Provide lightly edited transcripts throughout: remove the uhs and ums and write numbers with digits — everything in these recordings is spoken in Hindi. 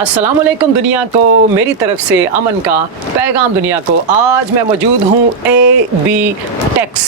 अस्सलामुअलैकुम दुनिया को, मेरी तरफ से अमन का पैगाम दुनिया को। आज मैं मौजूद हूँ AB टेक्स।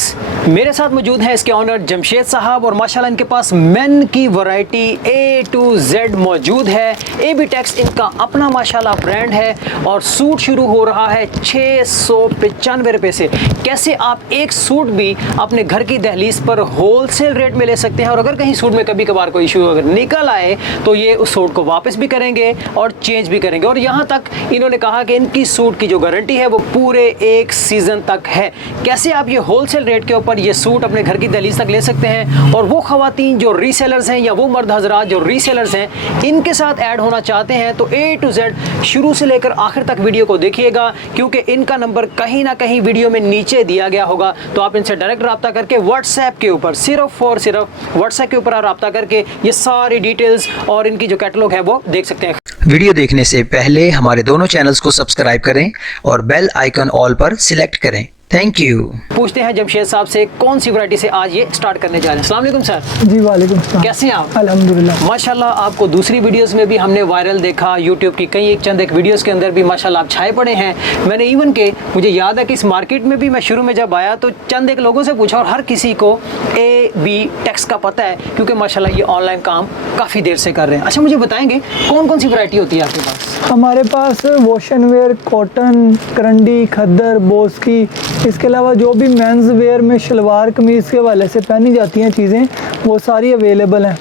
मेरे साथ मौजूद हैं इसके ऑनर जमशेद साहब और माशाल्लाह इनके पास मेन की वैरायटी A to Z मौजूद है। AB टेक्स इनका अपना माशाल्लाह ब्रांड है और सूट शुरू हो रहा है 695 रुपये से। कैसे आप एक सूट भी अपने घर की दहलीज पर होलसेल रेट में ले सकते हैं और अगर कहीं सूट में कभी कभार कोई इशू अगर निकल आए तो ये उस सूट को वापस भी करेंगे और चेंज भी करेंगे। और यहाँ तक इन्होंने कहा कि इनकी सूट की जो गारंटी है वो पूरे एक सीज़न तक है। कैसे आप ये होलसेल रेट के ऊपर ये सूट अपने घर की दहलीज तक ले सकते हैं और वो ख़वातीन जो रीसेलर्स हैं या वो मर्द हजरात जो रीसेलर्स हैं इनके साथ ऐड होना चाहते हैं तो A to Z शुरू से लेकर आखिर तक वीडियो को देखिएगा, क्योंकि इनका नंबर कहीं ना कहीं वीडियो में नीचे दिया गया होगा। तो आप इनसे डायरेक्ट रब्ता करके व्हाट्सएप के ऊपर सिर्फ व्हाट्सएप के ऊपर आप रब्ता करके ये सारी डिटेल्स और इनकी जो कैटलॉग है वो देख सकते हैं। वीडियो देखने से पहले हमारे दोनों चैनल्स को सब्सक्राइब करें और बेल आइकन ऑल पर सिलेक्ट करें। Thank you. पूछते हैं जमशेद साहब से कौन सी वैरायटी से आज ये स्टार्ट करने जा रहे हैं। अस्सलाम वालेकुम सर। जी वालेकुम सलाम। कैसे हैं आप? अल्हम्दुलिल्लाह। माशाल्लाह आपको दूसरी वीडियोस में भी हमने वायरल देखा, यूट्यूब की कई चंद एक वीडियोस के अंदर भी माशाल्लाह आप छाए पड़े हैं। मैंने इवन के मुझे याद है कि इस मार्केट में भी मैं शुरू में जब आया तो चंद एक लोगों से पूछा और हर किसी को AB टेक्स का पता है, क्योंकि माशाल्लाह ये ऑनलाइन काम काफ़ी देर से कर रहे हैं। अच्छा, मुझे बताएंगे कौन कौन सी वैरायटी होती है आपके पास? हमारे पास वॉशन वेयर, कॉटन, करंडी, खद्दर, बोस की, इसके अलावा जो भी मेंस वेयर में शलवार कमीज़ के हवाले से पहनी जाती हैं चीज़ें वो सारी अवेलेबल हैं।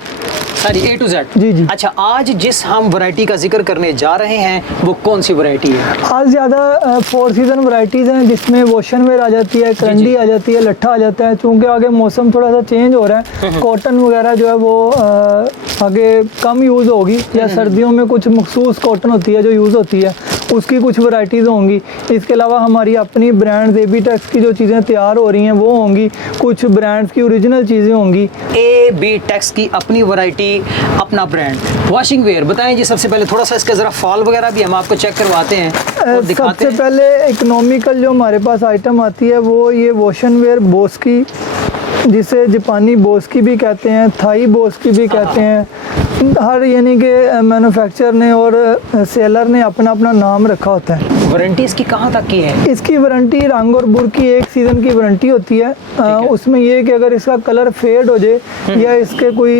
सारी A to Z। जी जी। अच्छा, आज जिस हम वैरायटी का जिक्र करने जा रहे हैं वो कौन सी वैरायटी है? आज ज़्यादा 4 सीज़न वैरायटीज़ हैं जिसमें वॉशन वेयर आ जाती है, करंडी आ जाती है, लट्ठा आ जाता है। चूँकि आगे मौसम थोड़ा सा चेंज हो रहा है, कॉटन वगैरह जो है वो आगे कम यूज़ होगी, या सर्दियों में कुछ मखसूस कॉटन होती है जो यूज़ होती है, उसकी कुछ वैरायटीज़ होंगी। इसके अलावा हमारी अपनी ब्रांड AB टेक्स की जो चीज़ें तैयार हो रही हैं वो होंगी, कुछ ब्रांड्स की ओरिजिनल चीज़ें होंगी। AB टेक्स की अपनी वैरायटी, अपना ब्रांड। वॉशिंग वेयर बताएं जी, सबसे पहले थोड़ा सा इसका ज़रा फॉल वगैरह भी हम आपको चेक करवाते हैं और दिखाते हैं। सबसे पहले इकोनॉमिकल जो हमारे पास आइटम आती है वो ये वॉशन वेयर बोस की, जिसे जापानी बोस की भी कहते हैं, थाई बोस की भी कहते हैं। हर यानी कि मैन्युफैक्चरर ने और सेलर ने अपना अपना नाम रखा होता है। वारंटी इसकी कहाँ तक की है? इसकी वारंटी रंग और बुर की एक सीज़न की वारंटी होती है। उसमें ये कि अगर इसका कलर फेड हो जाए या इसके कोई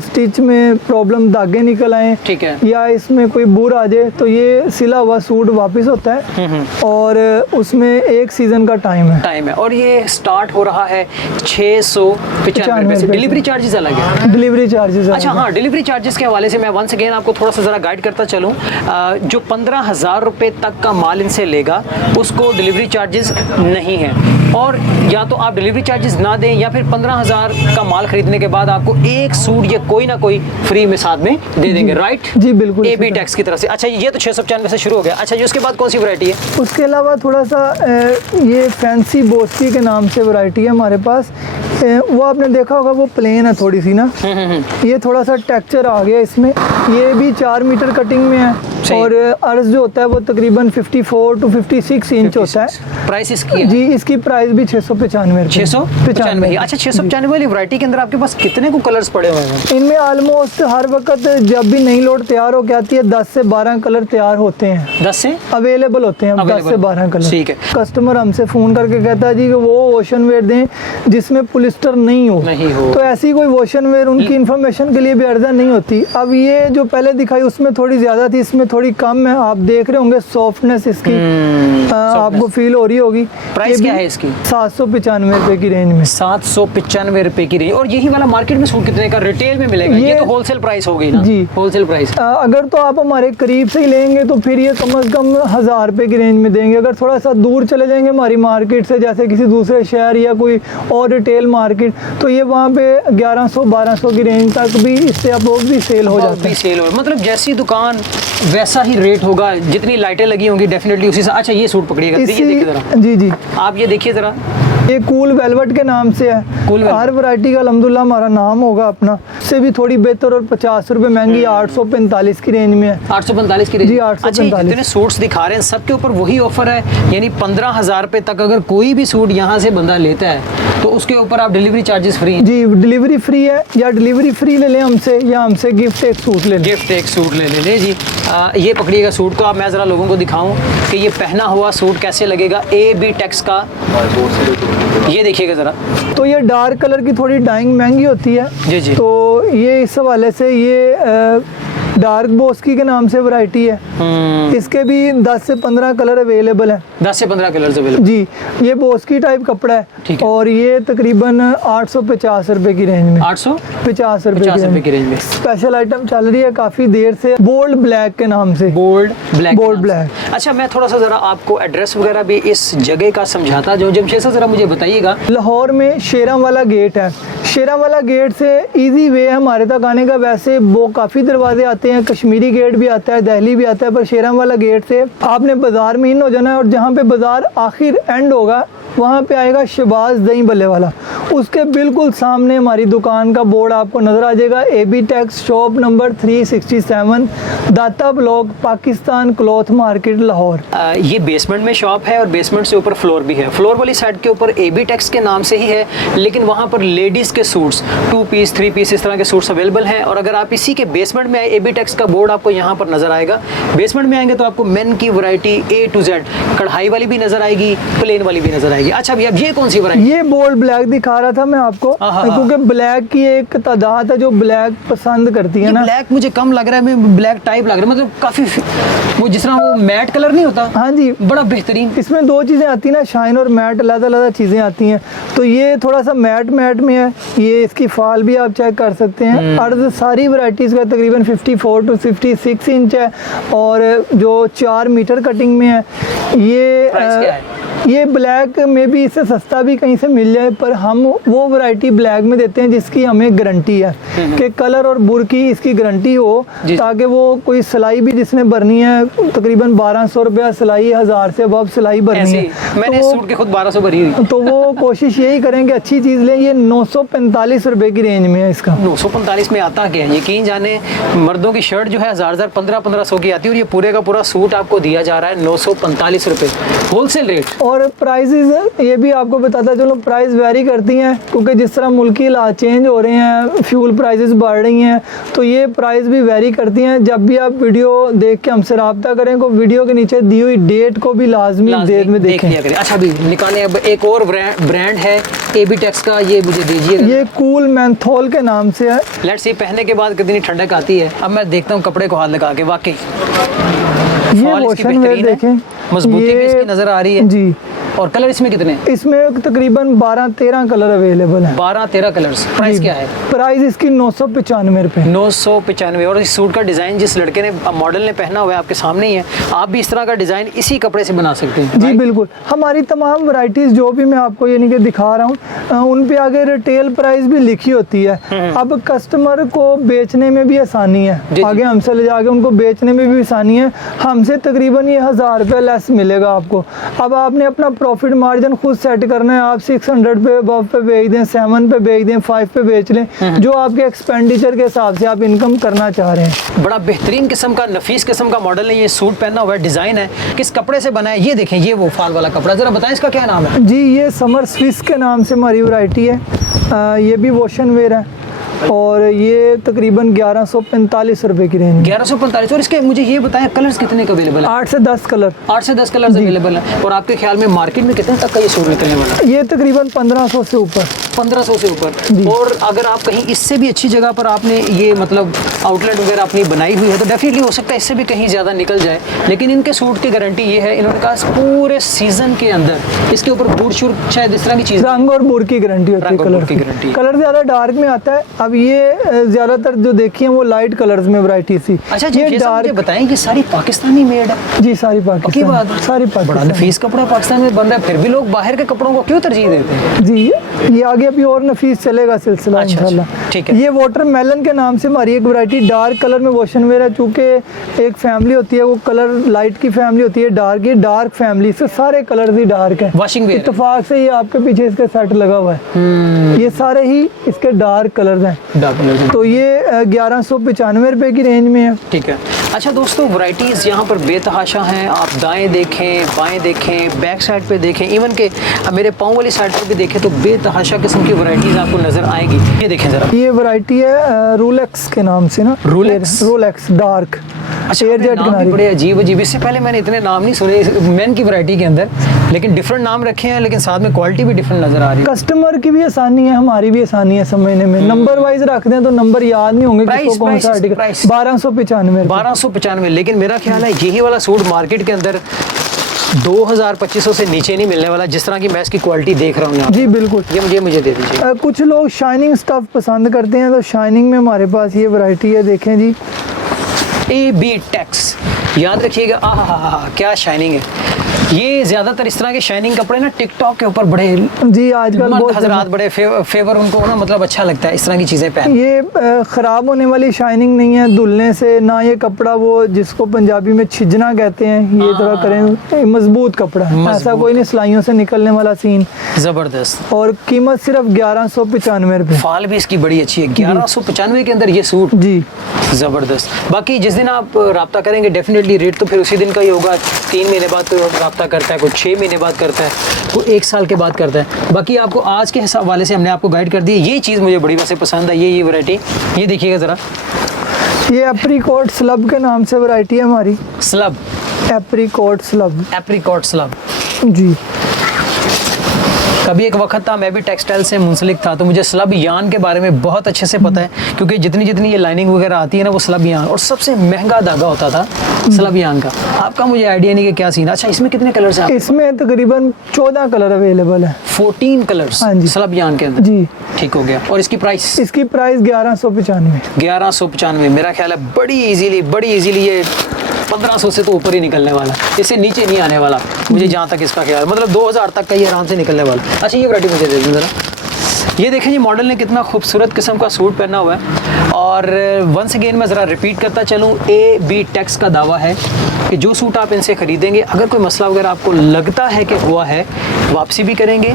स्टिच में प्रॉब्लम दागे निकल आए, ठीक है, या इसमें कोई बुर आ जाए तो ये सिला हुआ सूट वापस होता है और उसमें एक सीज़न का टाइम है। और ये स्टार्ट हो रहा है 695 रुपये से। डिलीवरी चार्जेस अलग है? Delivery charges. अच्छा हाँ, डिलीवरी चार्जेस के हवाले से मैं वंस अगेन आपको थोड़ा सा ज़रा गाइड करता चलूँ। जो 15,000 रुपये तक का माल इनसे लेगा उसको डिलीवरी चार्जेस नहीं है, और या तो आप डिलीवरी चार्जेस ना दें या फिर 15,000 का माल खरीदने के बाद आपको एक सूट या कोई ना कोई फ्री में साथ में दे देंगे। राइट जी बिल्कुल, AB टेक्स की तरफ से। अच्छा, ये तो 695 से शुरू हो गया। अच्छा जी, उसके बाद कौन सी वैरायटी है? उसके अलावा थोड़ा सा ये फैंसी बोस्की के नाम से वैरायटी है हमारे पास। वो आपने देखा होगा वो प्लेन है थोड़ी सी ना, ये थोड़ा सा टेक्सचर आ गया इसमें। ये भी 4 मीटर कटिंग में है और अर्ज जो होता है वो तकरीबन 54 to 56 इंच होता है। प्राइस इसकी है? जी, इसकी प्राइस भी 695। 695। अच्छा, 695 वाली वैरायटी के अंदर आपके पास कितने को कलर्स पड़े हुए हैं? इनमें ऑलमोस्ट हर वक्त जब भी नई लोड तैयार हो के आती है 10 से 12 कलर तैयार होते हैं, 10 से अवेलेबल होते हैं। 10 से 12 कलर। ठीक है। कस्टमर हमसे फ़ोन करके कहता है जी कि वो वॉशन वेयर दें जिसमें पॉलिस्टर नहीं हो, तो ऐसी कोई वॉशन वेयर उनकी इन्फॉर्मेशन के लिए भी अर्जा नहीं होती। अब ये जो पहले दिखाई उसमें थोड़ी ज़्यादा थी, इसमें थोड़ी कम है। आप देख रहे होंगे सॉफ्टनेस इसकी आपको फील हो रही होगी। प्राइस क्या है इसकी? 795 रुपये की रेंज में। 795 रुपये की रेंज। और यही वाला मार्केट में सूट कितने का रिटेल में मिलेगा? ये तो होलसेल प्राइस होगी ना? जी, होलसेल प्राइस। अगर तो आप हमारे करीब से ही लेंगे तो फिर ये कम से कम 1000 रुपये की रेंज में देंगे। अगर थोड़ा सा दूर चले जाएंगे हमारी मार्केट से, जैसे किसी दूसरे शहर या कोई और रिटेल मार्केट, तो ये वहाँ पे 1100-1200 की रेंज तक भी इससे अप्रोच भी सेल हो जाता है। मतलब जैसी दुकान वैसा ही रेट होगा, जितनी लाइटें लगी होंगी डेफिनेटली उसी से। अच्छा, ये सूट पकड़िएगा, देखिए जरा। जी जी, आप ये देखिए जरा, ये कूल वेलवेट के नाम से है। Cool velvet। हर वैरायटी का अल्हम्दुलिल्लाह हमारा नाम होगा अपना, से भी थोड़ी बेहतर और 50 रुपए महंगी 845 की रेंज में है। 845 की रेंज। जी, अच्छा, ये 845। जितने सूट्स दिखा रहे हैं सबके ऊपर वही ऑफर है, यानी 15,000 रुपए तक अगर कोई भी सूट यहाँ से बंदा लेता है तो उसके ऊपर आप डिलीवरी चार्जेस फ्री हैं। जी डिलीवरी फ्री है, या डिलीवरी फ्री ले लें हमसे, या हमसे गिफ्ट एक सूट ले लें। गिफ्ट एक सूट ले ले जी। ये पकड़िएगा सूट को, आप मैं ज़रा लोगों को दिखाऊं कि ये पहना हुआ सूट कैसे लगेगा। AB टेक्स का ये देखिएगा ज़रा। तो ये डार्क कलर की थोड़ी डाइंग महंगी होती है जी जी। तो ये इस हवाले से ये डार्क बोस्की के नाम से वैरायटी है। इसके भी 10 से 15 कलर अवेलेबल हैं। 10 से 15 कलर्स अवेलेबल। जी ये बोस्की टाइप कपड़ा ठीक है है। और ये तकरीबन 850 रुपए की रेंज में। 850 50 रुपए की रेंज में। स्पेशल आइटम चल रही है काफ़ी देर से, बोल्ड ब्लैक के नाम से। Bold black. Bold black. अच्छा, मैं थोड़ा सा ज़रा आपको एड्रेस वगैरह भी इस जगह का समझाता जाऊँ। जमशेद साहब ज़रा मुझे बताइएगा। लाहौर में शेरा वाला गेट है। शेरा वाला गेट से इजी वे है हमारे तक आने का। वैसे वो काफ़ी दरवाजे आते हैं, कश्मीरी गेट भी आता है, दिल्ली भी आता है, पर शेरा वाला गेट से आपने बाज़ार में इन हो जाना है और जहाँ पे बाज़ार आखिर एंड होगा वहाँ पे आएगा शहबाज दही बल्ले वाला। उसके बिल्कुल सामने हमारी दुकान का बोर्ड आपको नज़र आ जाएगा। AB टेक्स शॉप नंबर 367 दाता block, Pakistan cloth market, Lahore. ये बेसमेंट में शॉप है और बेसमेंट से ऊपर फ्लोर भी है। फ्लोर वाली साइड के ऊपर AB टेक्स के नाम से ही है, लेकिन वहाँ पर लेडीज़ के सूट्स 2 पीस 3 पीस इस तरह के सूट्स अवेलेबल हैं। और अगर आप इसी के बेसमेंट में आए, AB टेक्स का बोर्ड आपको यहाँ पर नज़र आएगा। बेसमेंट में आएंगे तो आपको मेन की वैरायटी A to Z, कढ़ाई वाली भी नज़र आएगी, प्लेन वाली भी नज़र आएगी। अच्छा भैया, ये कौन सी वैरायटी? ये बोल्ड ब्लैक दिखा रहा था मैं आपको, क्योंकि ब्लैक की एक तादाद है जो ब्लैक पसंद करती है ना। ब्लैक मुझे कम लग रहा है, मैं ब्लैक टाइप लग रहा है, मतलब काफ़ी वो जिस तरह वो मैट कलर नहीं होता। हाँ जी, बड़ा बेहतरीन। इसमें दो चीज़ें आती हैं ना, शाइन और मैट, अलग-अलग चीज़ें आती हैं। तो ये थोड़ा सा मैट में है। ये इसकी फाल भी आप चेक कर सकते हैं। अर्ज सारी वैरायटीज़ का तकरीबन 54 to 56 इंच है और जो 4 मीटर कटिंग में है। ये प्राइस क्या है? ये ब्लैक में भी इससे सस्ता भी कहीं से मिल जाए, पर हम वो वैरायटी ब्लैक में देते हैं जिसकी हमें गारंटी है कि कलर और बुर की इसकी गारंटी हो, ताकि वो कोई सिलाई भी जिसने भरनी है तकरीबन 1200 रुपया सिलाई, 1000 से अब सिलाई भरनी है। मैंने तो सूट के खुद 1200 भरी हुई। तो वो कोशिश यही करें कि अच्छी चीज़ लें। ये 945 रुपए की रेंज में है इसका। 945 में आता क्या है? यकीन जाने मर्दों की शर्ट जो है 1000 1500 की आती है और ये पूरे का पूरा सूट आपको दिया जा रहा है 945 रुपए होलसेल रेट। और प्राइसेस ये भी आपको बताता चलो, प्राइस वेरी करती हैं क्योंकि जिस तरह मुल्की हालात चेंज हो रहे हैं, फ्यूल प्राइसेस बढ़ रही हैं, तो ये प्राइस भी वेरी करती हैं। जब भी आप वीडियो देख के हमसे रब्ता करें तो वीडियो के नीचे दी हुई डेट को भी लाजमी डेट में देख लिया करें। अच्छा भी निकालें। अब एक और ब्रांड है AB टेक्स का, ये मुझे दीजिए। ये कूल मेंथोल के नाम से है। लेट्स सी पहनने के बाद कितनी ठंडक आती है। अब मैं देखता हूँ कपड़े को हाथ लगा के, वाकई ये वॉशन वेयर देखें, मजबूती भी इसकी नजर आ रही है जी। और कलर इसमें कितने? इसमें तकरीबन 12-13 कलर अवेलेबल हैं। 12-13 कलर्स। प्राइस क्या है? प्राइस इसकी 995 रुपए। 995। और इस सूट का डिज़ाइन जिस लड़के ने मॉडल ने पहना हुआ है आपके सामने ही है। आप भी इस तरह का डिज़ाइन इसी कपड़े से बना सकते हैं। जी बिल्कुल। हमारी तमाम वैरायटीज़ जो भी मैं आपको यानी कि दिखा रहा हूँ उन पे आगे रिटेल प्राइस भी लिखी होती है। अब कस्टमर को बेचने में भी आसानी है, आगे हमसे ले जाके उनको बेचने में भी आसानी है। हमसे तकरीबन ये 1000 रुपये लेस मिलेगा आपको। अब आपने अपना प्रॉफिट मार्जिन खुद सेट करना है। आप 600 पे अबव पे बेच दें, 7 पे बेच दें, 5 पे बेच लें, जो आपके एक्सपेंडिचर के हिसाब से आप इनकम करना चाह रहे हैं। बड़ा बेहतरीन किस्म का, नफीस किस्म का मॉडल है। ये सूट पहना हुआ है, डिज़ाइन है, किस कपड़े से बना है ये देखें। ये वो फाल वाला कपड़ा, ज़रा बताएं इसका क्या नाम है? जी ये समर स्विस के नाम से हमारी वैरायटी है। ये भी वॉशन वेयर है और ये तकरीबन 1145 रुपए की रेंज। 1145। और इसके मुझे ये बताएं कलर्स कितने का अवेलेबल है? 8 से 10 कलर। 8 से 10 कलर्स अवेलेबल है। और आपके ख्याल में मार्केट में कितने तक का ये सूट निकलने वाला है? ये तकरीबन 1500 से ऊपर। 1500 से ऊपर। और अगर आप कहीं इससे भी अच्छी जगह पर आपने ये मतलब आउटलेट वगैरह अपनी बनाई हुई है तो डेफिनेटली हो सकता है इससे भी कहीं ज़्यादा निकल जाए। लेकिन इनके सूट की गारंटी ये है, इन्होंने कहा पूरे सीजन के अंदर इसके ऊपर बूट शूट शायद इस तरह की चीज़, रंग और बुर की गारंटी होती है। कलर की गारंटी। कलर ज़्यादा डार्क में आता है। अब ये ज़्यादातर जो देखिए वो लाइट कलर्स में वैरायटी सी। अच्छा जी, ये मुझे बताएं कि सारी पाकिस्तानी मेड है? जी सारी पाकिस्तानी। बात सारी पाकिस्तानी। बड़ा नफीस कपड़ा पाकिस्तान में बन रहा है, फिर भी लोग बाहर के कपड़ों को क्यों तरजीह देते हैं? जी ये आगे अभी और नफीस चलेगा सिलसिला इंशाल्लाह। ठीक है। ये वाटरमेलन के नाम से हमारी एक वैरायटी डार्क कलर में वॉशन वेयर है। चूँकि एक फैमिली होती है, वो कलर लाइट की फैमिली होती है, डार्क, ये डार्क फैमिली, इससे सारे कलर ही डार्क है। वॉशिंग वेयर इत्तेफाक से ये आपके पीछे इसका सेट लगा हुआ है, ये सारे ही इसके डार्क कलर्स हैं। Dark colour. तो ये 1195 रुपये की रेंज में है। ठीक है। अच्छा दोस्तों, वैरायटीज़ यहाँ पर बेतहाशा हैं। आप दाएं देखें, बाएं देखें, बैक साइड पे देखें, इवन के मेरे पाँव वाली साइड पर भी देखें तो बेतहाशा किस्म की वैरायटीज़ आपको नज़र आएगी। ये देखें ज़रा, ये वैरायटी है रोलेक्स के नाम से ना, रोलेक्स डार्क। अच्छा, एयर जेट नाम भी बड़े अजीब अजीब। इससे पहले मैंने इतने नाम नहीं सुने मेन की वैरायटी के अंदर, लेकिन डिफरेंट नाम रखे हैं, लेकिन साथ में क्वालिटी भी डिफरेंट नज़र आ रही है। कस्टमर की भी आसानी है, हमारी भी आसानी है समझने में। नंबर वाइज रख दें तो नंबर याद नहीं होंगे प्राइस, किसको कौन सा आर्टिकल। 1295 1295। लेकिन मेरा ख्याल है यही वाला सूट मार्केट के अंदर 2000-2500 से नीचे नहीं मिलने वाला, जिस तरह की मैं इसकी क्वालिटी देख रहा हूँ यहाँ। जी बिल्कुल। ये मुझे दे दीजिए। कुछ लोग शाइनिंग स्टफ पसंद करते हैं, तो शाइनिंग में हमारे पास ये वैरायटी है, देखें जी। AB टेक्स, याद रखिएगा। क्या शाइनिंग है। ये ज़्यादातर इस तरह के शाइनिंग कपड़े ना टिकटॉक के ऊपर बड़े जी आजकल मर्द बहुत हजरात बड़े फेवर उनको ना, मतलब अच्छा लगता है इस तरह की चीज़ें पहन। ये ख़राब होने वाली शाइनिंग नहीं है धुलने से, ना ये कपड़ा वो जिसको पंजाबी में छिजना कहते हैं, ये थोड़ा करें मजबूत कपड़ा है, ऐसा कोई नहीं सिलाइयों से निकलने वाला सीन। ज़बरदस्त। और कीमत सिर्फ 1195 रुपये। फाल भी इसकी बड़ी अच्छी है। 1195 के अंदर ये सूट जी ज़बरदस्त। बाकी जिस दिन आप रब्ता करेंगे डेफिनेटली रेट तो फिर उसी दिन का ही होगा। 3 महीने बाद कोई रब्ता करता है, कोई 6 महीने बाद करता है, कोई 1 साल के बाद करता है। बाकी आपको आज के हिसाब वाले से हमने आपको गाइड कर दी। ये चीज़ मुझे बड़ी वैसे पसंद है, ये वैरायटी। ये देखिएगा ज़रा, ये एप्रीकॉट स्लब के नाम से वैरायटी है हमारी। स्लब, एप्रीकॉट स्लब। एप्रीकॉट स्लब। जी कभी एक वक्त था मैं भी टेक्सटाइल से मुंसलिक था, तो मुझे स्लब यान के बारे में बहुत अच्छे से पता है, क्योंकि जितनी ये लाइनिंग वगैरह आती है ना, वो स्लब यान, और सबसे महंगा धागा होता था स्लब यान का। आपका मुझे आइडिया नहीं कि क्या सीन। अच्छा, इसमें कितने कलर्स हैं? इसमें तकरीबन 14 कलर अवेलेबल है। 14 कलर्स हाँ जी। स्लब यान के अंदर। जी ठीक हो गया। और इसकी प्राइस? इसकी प्राइस 1195। 1195। मेरा ख्याल है बड़ी इजीली ये 1500 से तो ऊपर ही निकलने वाला, इससे नीचे नहीं आने वाला मुझे जहाँ तक इसका ख्याल, मतलब 2000 तक का ये आराम से निकलने वाला। अच्छा, ये वैरायटी मुझे दे दें ज़रा। ये देखें जी, मॉडल ने कितना खूबसूरत किस्म का सूट पहना हुआ है। और वंस अगेन मैं ज़रा रिपीट करता चलूँ, AB टेक्स का दावा है कि जो सूट आप इनसे ख़रीदेंगे, अगर कोई मसला वगैरह आपको लगता है कि हुआ है, वापसी भी करेंगे,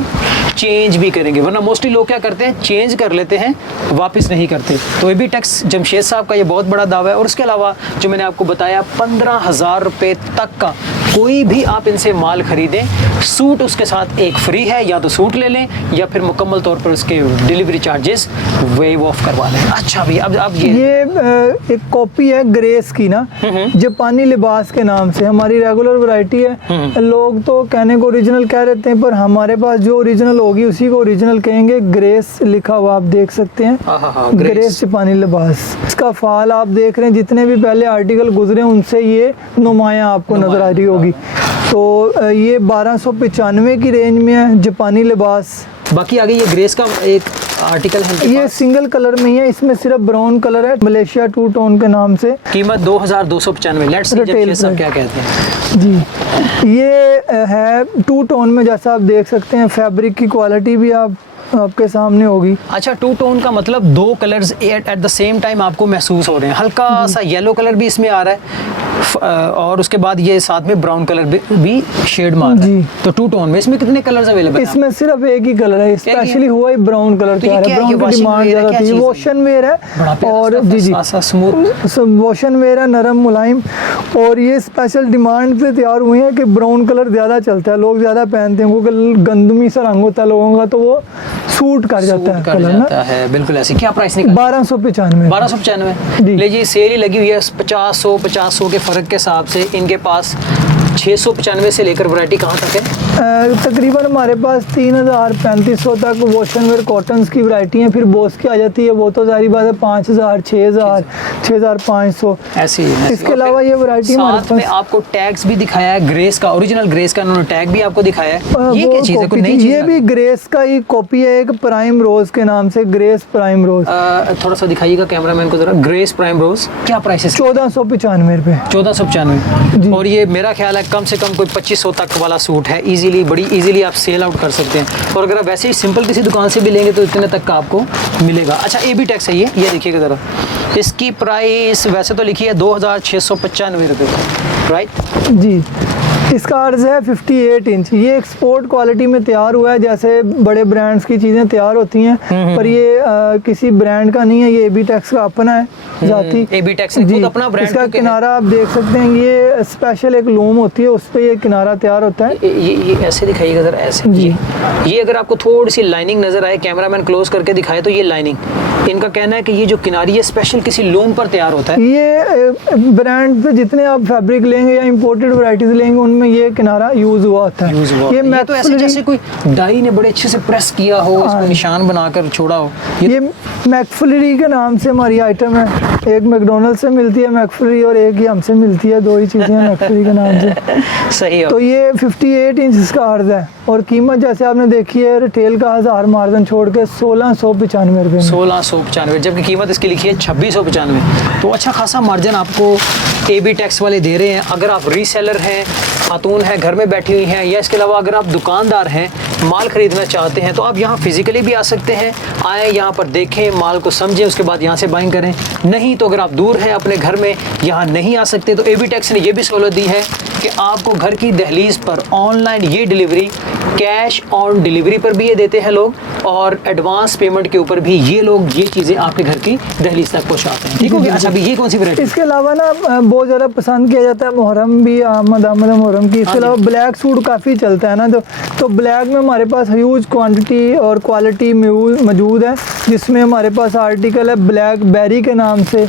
चेंज भी करेंगे। वरना मोस्टली लोग क्या करते हैं, चेंज कर लेते हैं, वापस नहीं करते। तो AB टेक्स जमशेद साहब का ये बहुत बड़ा दावा है। और उसके अलावा जो मैंने आपको बताया, 15,000 रुपये तक का कोई भी आप इनसे माल ख़रीदें, सूट उसके साथ एक फ्री है, या तो सूट ले लें या फिर मुकम्मल तौर पर उसके डिलीवरी चार्जेस वेव ऑफ करवा लें। अच्छा भाई, अब ये एक कॉपी है ग्रेस की ना, जापानी लिबास के नाम से, हमारी रेगुलर वैरायटी है। लोग तो कहने को ओरिजिनल कह देते हैं, पर हमारे पास जो ओरिजिनल होगी उसी को ओरिजिनल कहेंगे। ग्रेस लिखा हुआ आप देख सकते हैं, ग्रेस जापानी लिबास। इसका फाल आप देख रहे हैं, जितने भी पहले आर्टिकल गुजरे उनसे ये नुमाया आपको नजर आ रही होगी। तो ये 1295 की रेंज में है जापानी लिबास। बाकी आगे ये ग्रेस का एक आर्टिकल है, ये सिंगल कलर में ही है, इसमें सिर्फ ब्राउन कलर है, मलेशिया 2 टोन के नाम से। कीमत 2295। लेट्स सी जमशेद साहब क्या कहते हैं। जी, ये है 2 टोन में, जैसा आप देख सकते हैं। फैब्रिक की क्वालिटी भी आपके सामने होगी। अच्छा, 2 टोन का मतलब 2 colours at the same time आपको महसूस हो रहे हैं। हल्का सा येलो कलर भी इसमें आ रहा है, और उसके बाद ये साथ में ब्राउन कलर भी शेड मार रहा है। तो 2 टोन में इसमें कितने कलर्स अवेलेबल हैं? इसमें सिर्फ एक ही कलर है, स्पेशली हुआ ही ब्राउन कलर तैयार है। ब्राउन की डिमांड ज़्यादा थी। वॉशन वेयर है, और जी स्मूथ वॉशन वेयर है, नरम मुलायम। और ये स्पेशल डिमांड से तैयार हुए हैं कि ब्राउन कलर ज़्यादा चलता है, लोग ज़्यादा पहनते हैं, क्योंकि गंदमी सा रंग होता है लोगों का, तो वो सूट कर जाता है कलर ना। बिल्कुल ऐसे। क्या प्राइस निकला? 1295। 1295। ले जी, सेल ही लगी हुई है 50-100 के फ़र्क के हिसाब से। इनके पास 695 से लेकर वैरायटी कहाँ तक है? तकरीबन हमारे पास 3000-3500 तक वॉशन वेयर कॉटन्स की वैरायटी है। फिर बोस की आ जाती है, वो तो जारी बात है 5000, 6000, 6500 ऐसी। इसके अलावा ये वैरायटी हमारे साथ में आपको टैग्स भी दिखाया है ग्रेस का, ओरिजिनल ग्रेस का इन्होंने टैग भी आपको दिखाया है। ये क्या चीज़ है? कोई नई चीज़? ये भी ग्रेस का ही कॉपी है, एक प्राइम रोज के नाम से, ग्रेस प्राइम रोज। थोड़ा सा दिखाइएगा कैमरामैन को जरा। ग्रेस प्राइम रोज क्या प्राइस है? 1495 रुपये। 1495। और ये मेरा ख्याल है कम से कम कोई 2500 तक वाला सूट है, इजीली, बड़ी इजीली आप सेल आउट कर सकते हैं। और अगर आप वैसे ही सिंपल किसी दुकान से भी लेंगे तो इतने तक का आपको मिलेगा। अच्छा, AB टैक्स है ये देखिएगा ज़रा, इसकी प्राइस वैसे तो लिखी है 2695 रुपये, राइट जी। इसका अर्ज है 58 इंच। ये एक्सपोर्ट क्वालिटी में तैयार हुआ है, जैसे बड़े ब्रांड्स की चीज़ें तैयार होती हैं, पर ये किसी ब्रांड का नहीं है, ये AB टैक्स का अपना है जाती। AB टैक्स जी, अपना ब्रांड इसका किनारा आप देख सकते हैं, ये स्पेशल एक लूम होती है, उस पर ये किनारा तैयार होता है। ये ऐसे दिखाइएगा ज़रा, ऐसे जी। ये अगर आपको थोड़ी सी लाइनिंग नज़र आए, कैमरामैन क्लोज करके दिखाए तो ये लाइनिंग, इनका कहना है कि ये जो किनारी है स्पेशल किसी लूम पर तैयार होता है। ये ब्रांड पे जितने आप फैब्रिक लेंगे या इंपोर्टेड वैरायटीज लेंगे उनमें ये किनारा यूज हुआ होता है। ये तो ऐसे जैसे कोई डाई ने बड़े अच्छे से प्रेस किया हो, इसको निशान बनाकर छोड़ा हो। ये मैकफुलरी के नाम से हमारी आइटम है, एक मैकडोनल्ड से मिलती है मैकफुलरी और एक ही हमसे मिलती है, दो ही चीज़ें हैं मैकफुलरी के नाम से। सही है। तो ये 58 इंच इसका अर्ज है और कीमत जैसे आपने देखी है रिटेल का 1000 मार्जिन छोड़ के 1695 रुपये, 1695, जबकि कीमत इसकी लिखी है 2695। तो अच्छा खासा मार्जिन आपको AB टैक्स वाले दे रहे हैं। अगर आप रीसेलर हैं, खातून हैं, घर में बैठी हुई हैं, या इसके अलावा अगर आप दुकानदार हैं, माल ख़रीदना चाहते हैं, तो आप यहाँ फिज़िकली भी आ सकते हैं। आएँ यहाँ पर देखें, माल को समझें, उसके बाद यहाँ से बाइंग करें। नहीं तो अगर आप दूर हैं अपने घर में, यहाँ नहीं आ सकते, तो AB टैक्स ने ये भी सहूलत दी है कि आपको घर की दहलीज पर ऑनलाइन ये डिलीवरी, कैश ऑन डिलीवरी पर भी ये देते हैं लोग, और एडवांस पेमेंट के ऊपर भी ये लोग ये चीज़ें आपके घर की दहलीज तक पहुँचाते हैं। ठीक हो गया। अच्छा, अभी ये कौन सी वैरायटी? इसके अलावा ना बहुत ज़्यादा पसंद किया जाता है मुहर्रम भी, आमद मुहर्रम की। इसके अलावा ब्लैक सूट काफ़ी चलता है ना, तो ब्लैक में हमारे पास ह्यूज क्वांटिटी और क्वालिटी मौजूद है, जिसमें हमारे पास आर्टिकल है ब्लैक बेरी के नाम से।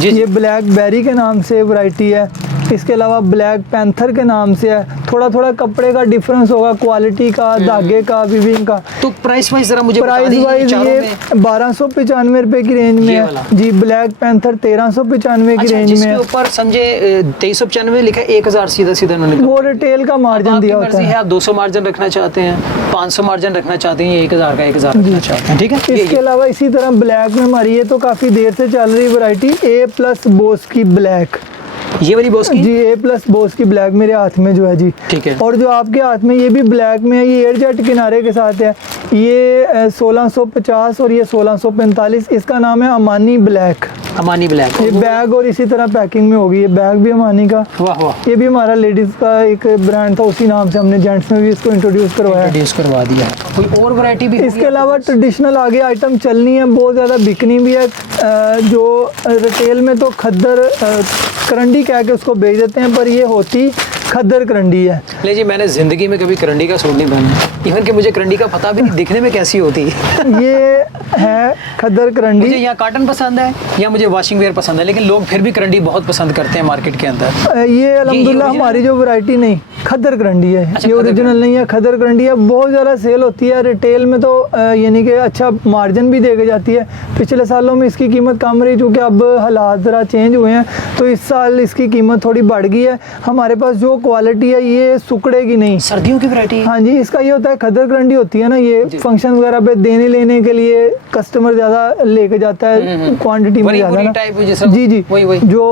ये ब्लैक बेरी के नाम से वैरायटी है। इसके अलावा ब्लैक पैंथर के नाम से है। थोड़ा थोड़ा कपड़े का डिफरेंस होगा, क्वालिटी का, धागे का, वीविंग का। तो प्राइस वाइज जरा मुझे प्राइस वाइज ये 1295 रुपए की रेंज में है जी। ब्लैक पैंथर 1395 की रेंज में है। ऊपर समझे 2395 लिखा है, 1000 सीधा सीधा उन्होंने, वो रिटेल का मार्जिन दिया होता है। आप 200 मार्जिन रखना चाहते हैं, 500 मार्जिन रखना चाहते हैं, 1000 का 1000 रखना चाहते हैं, ठीक है। इसके अलावा इसी तरह ब्लैक में हमारी ये तो काफ़ी देर से चल रही वैरायटी A+ बोस की ब्लैक, ये वाली बोस की जी, A+ बोस की ब्लैक मेरे हाथ में जो है जी, ठीक है। और जो आपके हाथ में ये भी ब्लैक में है, ये एयरजेट किनारे के साथ है। ये 1650 और ये 1645। इसका नाम है अमानी ब्लैक। अमानी ब्लैक, ये बैग और इसी तरह पैकिंग में होगी। ये बैग भी अमानी का। वाह वाह। ये भी हमारा लेडीज़ का एक ब्रांड था, उसी नाम से हमने जेंट्स में भी इसको इंट्रोड्यूस करवा दिया। कोई और वैरायटी भी? इसके अलावा ट्रेडिशनल आगे आइटम चलनी है, बहुत ज़्यादा बिकनी भी है। जो रिटेल में तो खद्दर करंडी कह के उसको बेच देते हैं, पर ये होती खद्दर करंडी है। ले जी, मैंने ज़िंदगी में कभी करंडी का सूट नहीं पहना, इवन कि मुझे करंडी का पता भी नहीं दिखने में कैसी होती है। ये है खद्दर करंडी। मुझे यहाँ कॉटन पसंद है या मुझे वॉशिंग वेयर पसंद है, लेकिन लोग फिर भी करंडी बहुत पसंद करते हैं मार्केट के अंदर। ये अल्हम्दुलिल्लाह हमारी जो वैरायटी नहीं, खद्दर करंडी है। अच्छा, ये ओरिजिनल नहीं है, खद्दर करंडी है। बहुत ज़्यादा सेल होती है रिटेल में, तो यानी कि अच्छा मार्जिन भी दे के जाती है। पिछले सालों में इसकी कीमत कम रही, चूँकि अब हालात ज़रा चेंज हुए हैं, तो इस साल इसकी कीमत थोड़ी बढ़ गई है। हमारे पास जो क्वालिटी है ये सुकड़ेगी नहीं। सर्दियों की वैरायटी? हाँ जी, इसका ये होता है खद्दर करंडी होती है ना, ये फंक्शन वगैरह पे देने लेने के लिए कस्टमर ज़्यादा लेके जाता है, क्वांटिटी में ज़्यादा ना। जी जी, वही जो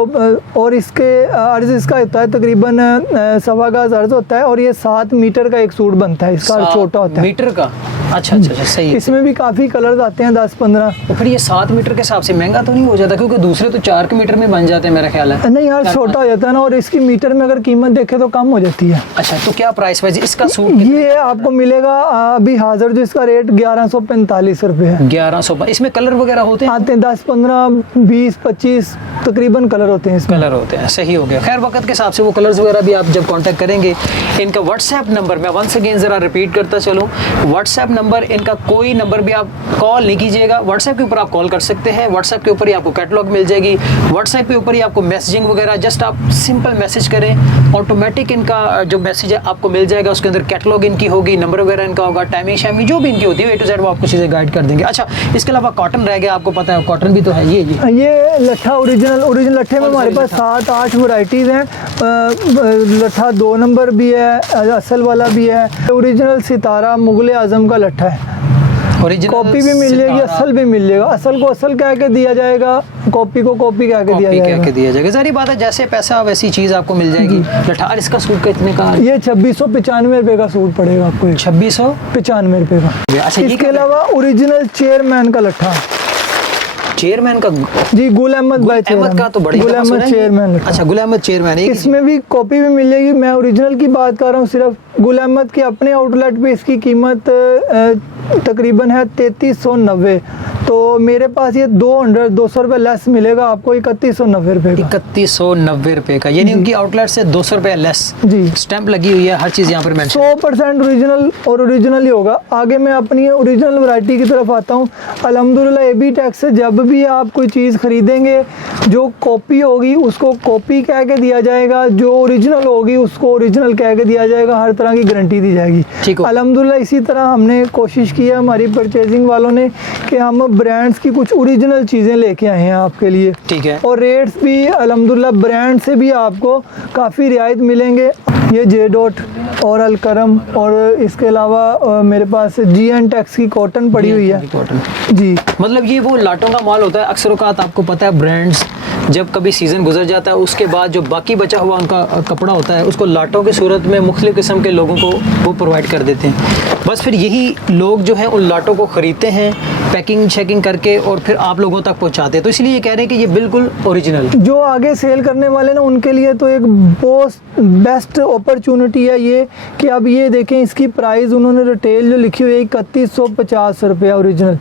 और इसके अर्ज इसका होता है तकरीबन 1.25 गज अर्ज होता है, और ये 7 मीटर का एक सूट बनता है। इसका अर्ज छोटा होता है, मीटर का। अच्छा अच्छा अच्छा, सही है। इसमें भी काफ़ी कलर्स आते हैं, 10-15। तो फिर ये 7 मीटर के हिसाब से महंगा तो नहीं हो जाता? क्योंकि दूसरे तो 4 मीटर में बन जाते हैं मेरा ख्याल है। नहीं यार, छोटा हो जाता है ना, और इसकी मीटर में अगर कीमत देखे तो कम हो जाती है। अच्छा, तो क्या प्राइस वाइज इसका सूट? ये आपको मिलेगा अभी हाजिर जो इसका रेट 1145 रुपये है। 1100। इसमें कलर वगैरह होते हैं? आते हैं 10, 15, 20, 25 तकरीबन कलर होते हैं इसमें। कलर होते हैं, सही हो गया। खैर, वक्त के हिसाब से वो कलर्स वगैरह भी आप जब कांटेक्ट करेंगे। इनका व्हाट्सएप नंबर मैं वंस अगेन ज़रा रिपीट करता चलूँ। व्हाट्सएप नंबर इनका, कोई नंबर भी आप कॉल नहीं कीजिएगा, व्हाट्सएप के ऊपर आप कॉल कर सकते हैं। व्हाट्सएप के ऊपर ही आपको कैटलॉग मिल जाएगी, व्हाट्सएप के ऊपर ही आपको मैसेजिंग वगैरह, जस्ट आप सिंपल मैसेज करें, ऑटोमेटिक इनका जो मैसेज है आपको मिल जाएगा। उसके अंदर कैटलॉग इनकी होगी, नंबर वगैरह इनका होगा, टाइमिंग शाइमिंग जो भी इनकी होती है A to Z वो आपको चीज़ें गाइड कर देंगे। अच्छा, इसके अलावा कॉटन रह गया, आपको पता है कॉटन भी तो है। ये लट्ठा ओरिजिनल लट्ठे में हमारे पास 7-8 वैरायटीज़ हैं। लट्ठा 2 नंबर भी है, असल वाला भी है। ओरिजिनल सितारा मुगल आजम का लट्ठा है। Original कॉपी भी मिल जाएगी, सितारा। असल भी मिल जाएगा। असल को असल कह के दिया जाएगा, कॉपी को कॉपी कह के दिया कॉपी कह के जाएगा। दिया जाएगा। सारी बात है, जैसे पैसा वैसी चीज़ आपको मिल जाएगी। लठार इसका सूट कितने का? ये 2695 रुपये का सूट पड़ेगा आपको, 2695 रुपये का। अच्छा, ये इसके क्या अलावा ओरिजिनल चेयरमैन का लट्ठा, चेयरमैन का? जी गुल अहमद भाई अहमद का तो बड़ी गुल दफा सुना अहमद है ये। चेयरमैन लट्ठा। अच्छा, गुल अहमद चेयरमैन। इसमें भी कॉपी भी मिल जाएगी। मैं ओरिजिनल की बात कर रहा हूँ सिर्फ। गुल अहमद के अपने आउटलेट पे इसकी कीमत तकरीबन है 3390, तो मेरे पास ये 200 रुपये लेस मिलेगा आपको, 3190 रुपये का। 3190 रुपये का, यानी उनकी आउटलेट से 200 रुपये लेस। जी, स्टैंप लगी हुई है, हर चीज़ यहाँ पर मेंशन। 100% ओरिजिनल और ओरिजिनल ही होगा। आगे मैं अपनी ओरिजिनल वैरायटी की तरफ आता हूँ। अल्हम्दुलिल्लाह एबी टैक्स से जब भी आप कोई चीज़ खरीदेंगे, जो कॉपी होगी उसको कॉपी कह के दिया जाएगा, जो ओरिजिनल होगी उसको ओरिजिनल कह के दिया जाएगा। हर तरह की गारंटी दी जाएगी। ठीक हो। अल्हम्दुलिल्लाह इसी तरह हमने कोशिश की है, हमारी परचेजिंग वालों ने, कि हम ब्रांड्स की कुछ ओरिजिनल चीज़ें लेके आए हैं आपके लिए। ठीक है। और रेट्स भी अल्हम्दुलिल्लाह ब्रांड से भी आपको काफ़ी रियायत मिलेंगे। ये जे डॉट और अलकरम, और इसके अलावा मेरे पास GN टैक्स की कॉटन पड़ी हुई है। कॉटन, जी, मतलब ये वो लाटों का माल होता है। अक्सर औक़ात आपको पता है, ब्रांड्स जब कभी सीज़न गुजर जाता है, उसके बाद जो बाकी बचा हुआ उनका कपड़ा होता है, उसको लाटों की सूरत में मुख्तलिफ़ किस्म के लोगों को वो प्रोवाइड कर देते हैं। बस फिर यही लोग जो हैं उन लाटों को ख़रीदते हैं, पैकिंग शेकिंग करके, और फिर आप लोगों तक पहुंचाते हैं। तो इसलिए ये कह रहे हैं कि ये बिल्कुल ओरिजिनल। जो आगे सेल करने वाले ना, उनके लिए तो एक बहुत बेस्ट अपॉर्चुनिटी है ये, कि अब ये देखें इसकी प्राइस उन्होंने रिटेल जो लिखी हुई है 3150 रुपया ओरिजिनल।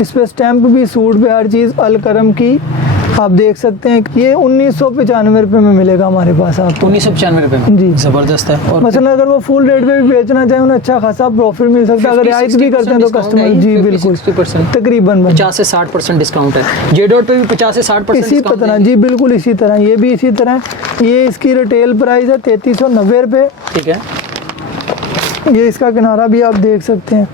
इस पर स्टैंप भी, सूट पे हर चीज़ अलकरम की आप देख सकते हैं। ये 1995 रुपये में मिलेगा हमारे पास आपको। 1995 रुपये में? जी, ज़बरदस्त है। और मसलन अगर वो फुल रेट पे भी बेचना चाहें, उन्हें अच्छा खासा प्रॉफिट मिल सकता है। अगर रियायत भी करते हैं तो कस्टमर, जी बिल्कुल, 60% तकरीबन 50 से 60% डिस्काउंट है। जे डॉट पे भी 50 से 60% इसी तरह, जी बिल्कुल इसी तरह, ये भी इसी तरह। ये इसकी रिटेल प्राइस है 3390 रुपये। ठीक है। ये इसका किनारा भी आप देख सकते हैं,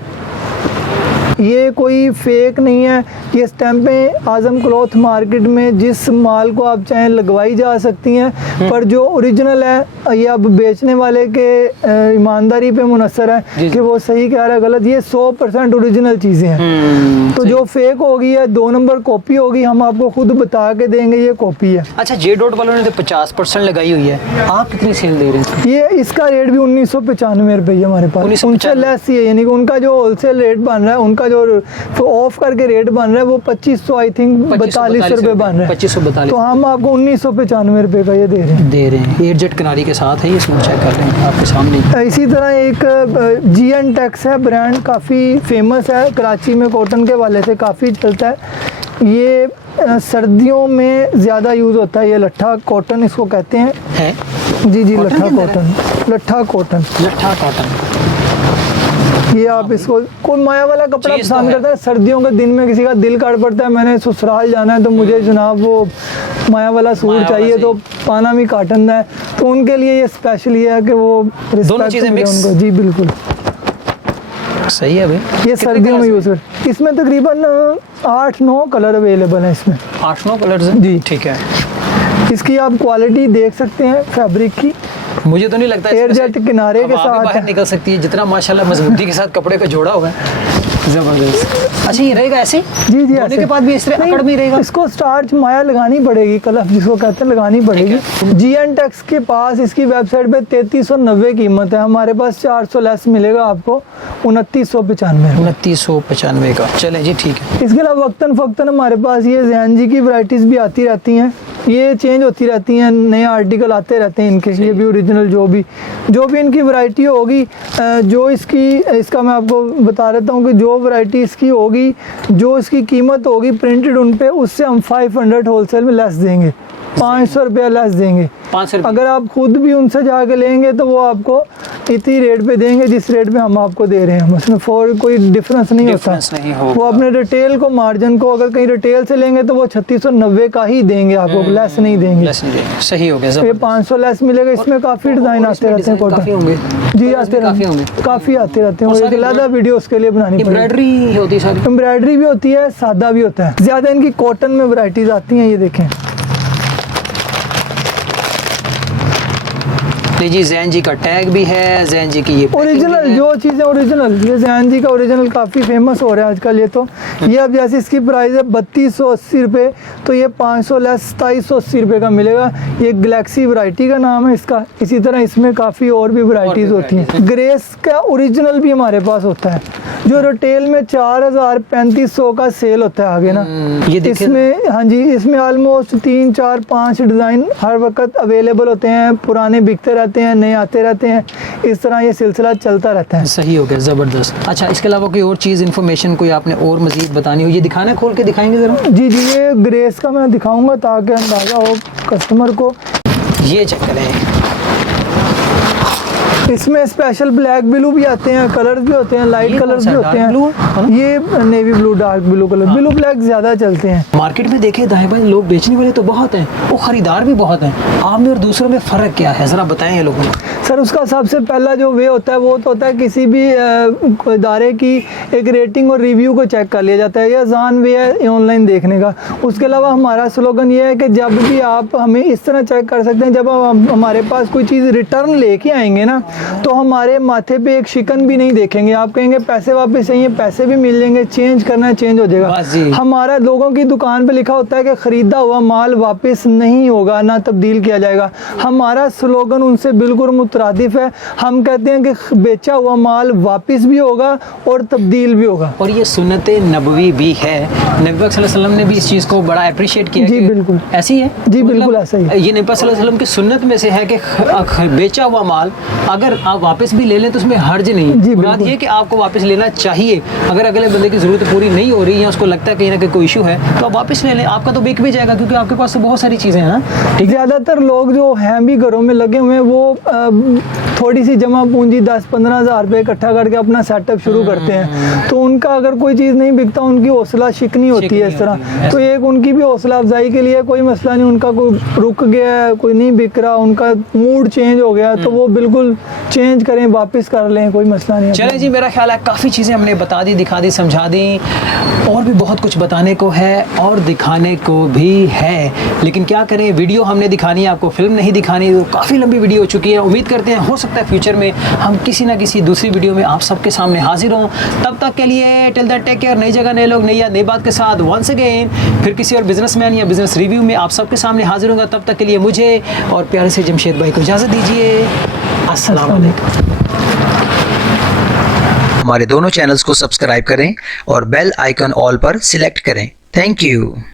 ये कोई फेक नहीं है। ये स्टैंपें आज़म क्लॉथ मार्केट में जिस माल को आप चाहें लगवाई जा सकती हैं, पर जो ओरिजिनल है ये अब बेचने वाले के ईमानदारी पे मुनसर है कि वो सही कह रहा है गलत। ये 100% ओरिजिनल चीज़ें हैं। तो जो फेक होगी या 2 नंबर कॉपी होगी, हम आपको खुद बता के देंगे ये कॉपी है। अच्छा, जे डॉट वालों ने तो 50% लगाई हुई है, आप कितनी सेल दे रहे हैं? ये इसका रेट भी 1995 रुपये हमारे पास। 1995 उनसे लेस ही है, यानी कि उनका जो होलसेल रेट बन रहा है, उनका जो ऑफ करके रेट बन रहा है वो 2500 आई थिंक 42 रुपये बन रहा है। 2542। तो हम आपको 1995 रुपये का ये दे रहे हैं। एयरजेट किनारी के साथ है ये, सूट चेक कर रहे हैं आपके सामने। इसी तरह एक GN टैक्स है, ब्रांड काफ़ी फेमस है, कराची में कॉटन के वाले से काफ़ी चलता है। ये सर्दियों में ज़्यादा यूज़ होता है। ये लट्ठा कॉटन इसको कहते हैं। है? जी जी, कॉटन लट्ठा के अंदर कॉटन, लट्ठा कॉटन। लट्ठा कॉटन। ये आप इसको, कोई माया वाला कपड़ा चीज़ तो पसंद है। करता है, सर्दियों के दिन में किसी का दिल काट पड़ता है, मैंने ससुराल जाना है तो मुझे जनाब वो माया वाला सूट माया वाला चाहिए, तो पाना भी काटन है, तो उनके लिए ये स्पेशल ये है कि वो दोनों चीज़ें मिले mix? उनको। जी बिल्कुल, सही है भाई। ये सर्दियों में यूज़ कर। इसमें तकरीबन 8-9 कलर अवेलेबल हैं इसमें। 8-9 कलर्स हैं? जी। ठीक है। इसकी आप क्वालिटी देख सकते हैं फैब्रिक की। मुझे तो नहीं लगता इसमें एयरजेट से किनारे के हवा भी साथ बाहर है। निकल सकती है, जितना माशाल्लाह मजबूती के साथ कपड़े को जोड़ा हुआ है। जबरदस्त। अच्छा, ये रहेगा ऐसे? जी जी, धोने ऐसे। के बाद भी इस तरह नहीं, अकड़ में ही रहेगा? इसको स्टार्च माया लगानी पड़ेगी, कलफ जिसको कहते हैं लगानी पड़ेगी। GN टैक्स के पास इसकी वेबसाइट पे 3390 कीमत है, हमारे पास 400 लेस मिलेगा आपको 2995। 2995 का। चलें जी, ठीक है। इसके अलावा वक्तन फ़क्तन हमारे पास ये जैन जी की वैरायटीज़ भी आती रहती हैं, ये चेंज होती रहती हैं, नए आर्टिकल आते रहते हैं इनके। ये भी ओरिजिनल जो भी इनकी वैरायटी होगी, जो इसका मैं आपको बता देता हूँ कि जो वैरायटी इसकी होगी, जो इसकी कीमत होगी प्रिंटेड उन पे, उससे हम 500 होलसेल में लेस देंगे, 500 रुपया लेस देंगे। 500 रुपये? अगर आप खुद भी उनसे जाके लेंगे तो वो आपको इतनी रेट पे देंगे जिस रेट पे हम आपको दे रहे हैं। उसमें कोई डिफरेंस नहीं डिफरेंस नहीं होता। होगा। वो अपने रिटेल को, मार्जिन को, अगर कहीं रिटेल से लेंगे तो वो 3690 का ही देंगे आपको, लेस नहीं देंगे। लेस नहीं देंगे। सही हो गया। ये जबरदस्त। 500 लेस मिलेगा। इसमें काफ़ी डिज़ाइन आते रहते हैं काफ़ी कॉटन। होंगे जी आते काफ़ी होंगे। रहते, काफ़ी आते रहते हैं। और वो एक सारी अलग वीडियो उसके लिए बनानी पड़ेगी। एम्ब्रॉयडरी होती है सारी? एम्ब्रॉयडरी भी होती है, सादा भी होता है। ज़्यादा इनकी कॉटन में वैरायटीज़ आती हैं। ये देखें, जी जैन जी का टैग भी है, जैन जी की ये ओरिजिनल जो चीज़ें ओरिजिनल, ये जैन जी का ओरिजिनल काफ़ी फेमस हो रहा है आजकल। ये तो ये अब जैसे इसकी प्राइस है 3280 रुपये, तो ये 500 लेस 2780 रुपये का मिलेगा। ये गैलेक्सी वैरायटी का नाम है इसका। इसी तरह इसमें काफ़ी और भी वैरायटीज़ होती हैं। ग्रेस का ओरिजिनल भी हमारे पास होता है, जो रिटेल में 4000-3500 का सेल होता है आगे ना। ये देखिए, इसमें हाँ जी, इसमें ऑलमोस्ट 3 4 5 डिज़ाइन हर वक्त अवेलेबल होते हैं। पुराने बिकते रहते हैं, नए आते रहते हैं, इस तरह ये सिलसिला चलता रहता है। सही हो गया, ज़बरदस्त। अच्छा, इसके अलावा कोई और चीज़ इन्फॉर्मेशन कोई आपने और मज़ीद बतानी हो, ये दिखाना है, खोल के दिखाएंगे ज़रा। जी जी, ये ग्रेस का मैं दिखाऊंगा ताकि अंदाज़ा हो कस्टमर को। ये चेक करें, इसमें स्पेशल ब्लैक ब्लू भी आते हैं, कलर्स भी होते हैं, लाइट ये कौन कलर्स सा भी होते dark blue है? हैं। ये navy blue, dark blue colour, blue black ज़्यादा चलते हैं मार्केट में देखे दाएं बाएं लोग बेचने वाले तो बहुत हैं, वो खरीदार भी बहुत हैं। आप में और दूसरों में फ़र्क क्या है, ज़रा बताएं ये लोगों को। सर। उसका सबसे पहला जो वे होता है वो तो होता है किसी भी इदारे की एक रेटिंग और रिव्यू को चेक कर लिया जाता है। ये आसान वे है ऑनलाइन देखने का। उसके अलावा हमारा स्लोगन ये है कि जब भी आप हमें इस तरह चेक कर सकते हैं, जब आप हमारे पास कोई चीज़ रिटर्न लेके आएंगे ना, तो हमारे माथे पे एक शिकन भी नहीं देखेंगे। आप कहेंगे पैसे वापस चाहिए, पैसे भी मिल जाएंगे, चेंज करना है चेंज हो बस जी। जाएगा। हमारा लोगों की दुकान पे लिखा होता है कि ख़रीदा हुआ माल वापस नहीं होगा, ना तब्दील किया जाएगा। हमारा स्लोगन उनसे बिल्कुल मुतरादिफ है। हम कहते हैं कि बेचा हुआ माल वापस भी होगा और तब्दील भी होगा। और ये सुन्नत नबवी भी है, नबी पाक सल्लल्लाहु अलैहि वसल्लम ने भी इस चीज़ को बड़ा अप्रिशिएट किया। जी, कि बिल्कुल ऐसी है जी, बिल्कुल ऐसा ही है। ये नबी पाक सल्लल्लाहु अलैहि वसल्लम की सुन्नत में से है कि बेचा हुआ माल अगर आप वापस भी ले लें तो उसमें हर्ज नहीं। जी, मुराद बिल्कुल। ये कि आपको वापस लेना चाहिए। अगर अगले बंदे की ज़रूरत पूरी नहीं हो रही है, उसको लगता है कहीं ना कहीं कोई इशू है, तो आप वापस ले लें, आपका तो बिक भी जाएगा, क्योंकि आपके पास तो बहुत सारी चीज़ें हैं ना। ज़्यादातर लोग जो हैं भी घरों में लगे हुए हैं, वो थोड़ी सी जमा पूंजी 10-15 हज़ार रुपये इकट्ठा करके अपना सेटअप शुरू करते हैं। तो उनका अगर कोई चीज़ नहीं बिकता, उनकी हौसला शिकनी होती है इस तरह। तो एक उनकी भी हौसला अफजाई के लिए कोई मसला नहीं। उनका कोई रुक गया है, कोई नहीं बिक रहा, उनका मूड चेंज हो गया, तो वो बिल्कुल चेंज करें, वापस कर लें, कोई मसला नहीं है। चले जी, मेरा ख्याल है काफ़ी चीज़ें हमने बता दी, दिखा दी, समझा दी। और भी बहुत कुछ बताने को है और दिखाने को भी है, लेकिन क्या करें, वीडियो हमने दिखानी है, आपको फिल्म नहीं दिखानी। तो काफ़ी लंबी वीडियो हो चुकी है। उम्मीद करते हैं हो सकता है फ्यूचर में हम किसी ना किसी दूसरी वीडियो में आप सबके सामने हाजिर हों। तब तक के लिए टिल दैट टेक केयर। नई जगह, नए लोग, नई या नई बात के साथ वंस अगेन फिर किसी और बिजनेसमैन या बिजनेस रिव्यू में आप सबके सामने हाजिर होगा। तब तक के लिए मुझे और प्यारे से जमशेद भाई को इजाज़त दीजिए। अस्सलाम वालेकुम। हमारे दोनों चैनल्स को सब्सक्राइब करें और बेल आइकन ऑल पर सिलेक्ट करें। Thank you.